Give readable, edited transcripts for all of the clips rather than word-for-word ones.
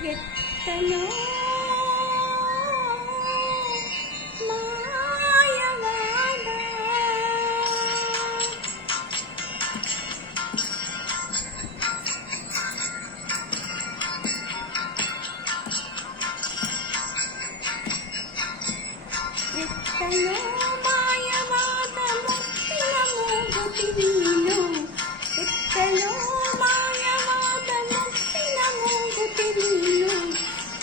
ಎತ್ತಲೋ ಮಾಯವಾದ ಎತ್ತಲೋ ಮಾಯವಾದ ಮುತ್ತಿನ ಮೂಗುತಿ ನೀನು ಎತ್ತಲೋ ಮಾಯವಾದ ಮುತ್ತಿನ ಮೂಗುತಿ ನೀನು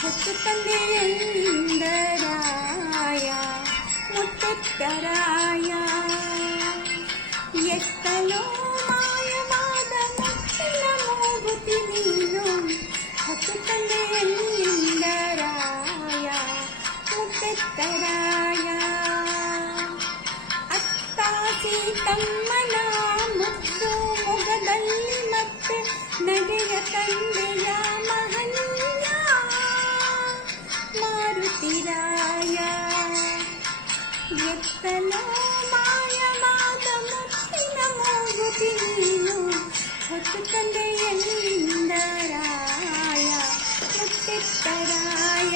ಹೊತ್ತು ತಂದೆಯಿಂದ ರಾಯ ಮುತ್ತೆತ್ತರಾಯ ಎತ್ತಲೋ ಮಾಯವಾದ ಮುತ್ತಿನ ಮೂಗುತಿ ನೀನು ಹೊತ್ತು ತಂದೆಯಿಂದ ರಾಯ ಮುತ್ತೆತ್ತರಾಯ ಅತ್ತ ಸೀತಮ್ಮನ ಮುದ್ದು ಮೊಗದಲ್ಲಿ ಮತ್ತೆ ನಗೆಯ ತಂದೆಯ ಮಹನೀಯ ಮಾರುತಿರಾಯ ಎತ್ತಲೋ ಮಾಯವಾದ ಮುತ್ತಿನ ಮೂಗುತಿ ನೀನು ಹೊತ್ತು ತಂದೆಯಲ್ಲಿಂದ ರಾಯ ಮುತ್ತೆತ್ತರಾಯ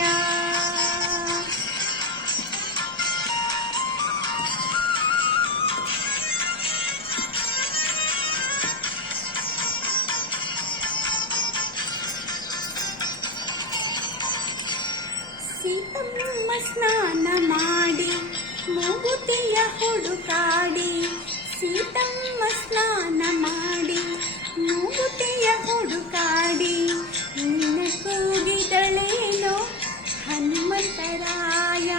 ಸೀತಮ್ಮ ಸ್ನಾನ ಮಾಡಿ ಮೂಗುತಿಯ ಹುಡುಕಾಡಿ ಸೀತಮ್ಮ ಸ್ನಾನ ಮಾಡಿ ಮೂಗುತಿಯ ಹುಡುಕಾಡಿ ನಿನ್ನ ಕೂಗಿದಳೇನೋ ಹನುಮಂತರಾಯ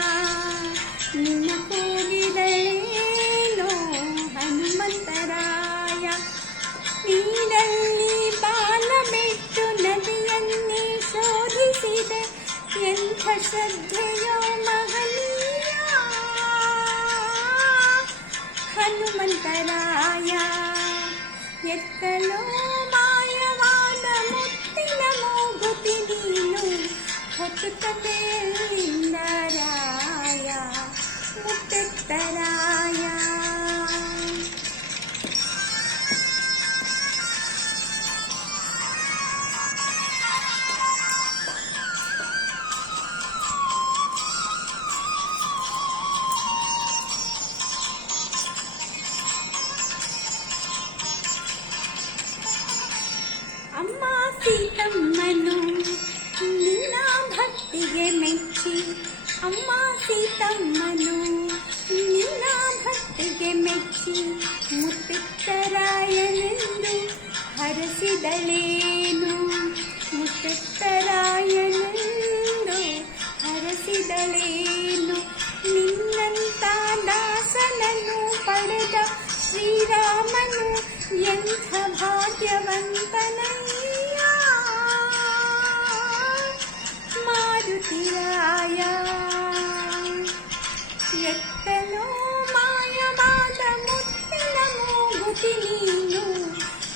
ನಿನ್ನ ಕೂಗಿದಳೇನೋ ಹನುಮಂತರಾಯ ನೀರಲ್ಲಿ ಬಾಲ ಬಿಟ್ಟು ನದಿಯನ್ನೇ ಶೋಧಿಸಿದೆ ಎಂಥ ಶ್ರದ್ಧೆಯೋ ಮಹನೀಯ ಹನುಮಂತರಾಯ ಎತ್ತಲೋ ಮಾಯವಾದ ಮುತ್ತಿನ ಮೂಗುತಿ ನೀನು ಹೊತ್ತು ತಂದೆಯಿಂದ ರಾಯ ಮುತ್ತೆತ್ತರಾಯ ಅಮ್ಮ ಸೀತಮ್ಮನು ನಿನ್ನ ಭಕ್ತಿಗೆ ಮೆಚ್ಚಿ ಅಮ್ಮ ಸೀತಮ್ಮನು ನಿನ್ನ ಭಕ್ತಿಗೆ ಮೆಚ್ಚಿ ಮುತ್ತೆತ್ತರಾಯನೆಂದು ಹರಸಿದಳೇನು ಮುತ್ತೆತ್ತರಾಯನೆಂದು ಹರಸಿದಳೇನು ನಿನ್ನಂತ ದಾಸನನ್ನು ಪಡೆದ ಶ್ರೀರಾಮನು ಎಂಥ ಭಾಗ್ಯವಂತನಯ್ಯ ಮಾರುತಿರಾಯ ಎತ್ತಲೋ ಮಾಯವಾದ ಮುತ್ತಿನ ಮೂಗುತಿ ನೀನು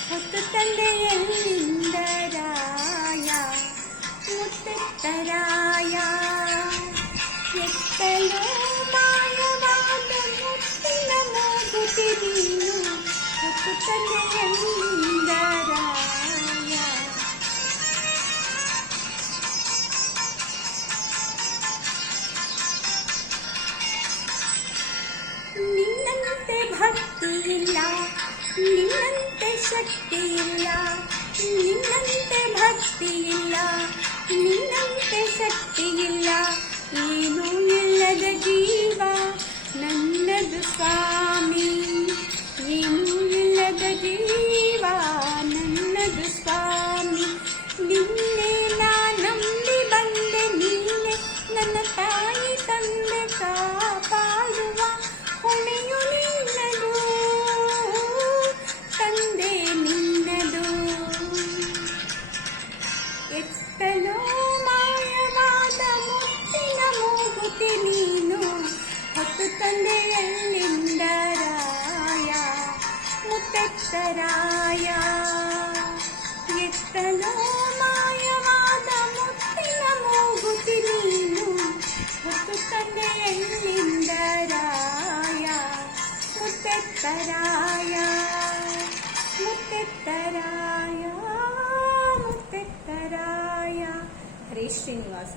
ಹೊತ್ತು ತಂದೆಯಲ್ಲಿಂದ ರಾಯ ಮುತ್ತೆತ್ತರಾಯ ಎತ್ತಲೋ ಮಾಯವಾದ ಮುತ್ತಿನ ಮೂಗುತಿ ನೀನು ಹೊತ್ತು ತಂದೆಯಲ್ಲಿಂದ ರಾಯ ನಿನ್ನಂತೆ ಭಕ್ತಿ ಇಲ್ಲ ನಿನ್ನಂತೆ ಶಕ್ತಿ ಇಲ್ಲ ನಿನ್ನಂತೆ ಭಕ್ತಿ ಇಲ್ಲ ನಿನ್ನಂತೆ ಶಕ್ತಿ ಇಲ್ಲ ಏನೂ ಇಲ್ಲದ ಜೀವ ನನ್ನದು ಸ್ವಾಮಿ ಏನೂ ಇಲ್ಲದ ಜೀವ ನನ್ನದು ಸ್ವಾಮಿ ನಿನ್ನೆ ನಾ ನಂಬಿ ಬಂದೆ ನೀನೆ ನನ್ನ ತಾಯಿ ತಂದೆ ಕಾಪಾಡುವ ಹೊಣೆಯು ನಿನ್ನದು ತಂದೆ ನಿನ್ನದು ಎತ್ತಲೋ ಮಾಯವಾದ ಮುತ್ತಿನ ಮೂಗುತಿ ನೀನು ಹೊತ್ತು ತಂದೆಯಲ್ಲಿಂದ ರಾಯ ಮುತ್ತೆತ್ತರಾಯ ಎತ್ತಲೋ ಮಾಯವಾದ ಮುತ್ತಿನ ಮೂಗುತಿ ನೀನು ಹೊತ್ತು ತಂದೆಯಲ್ಲಿಂದ ರಾಯ ಮುತ್ತೆತ್ತರಾಯ ಮುತ್ತೆತ್ತರಾಯ ಮುತ್ತೆತ್ತರಾಯ ಹರೇ ಶ್ರೀನಿವಾಸ.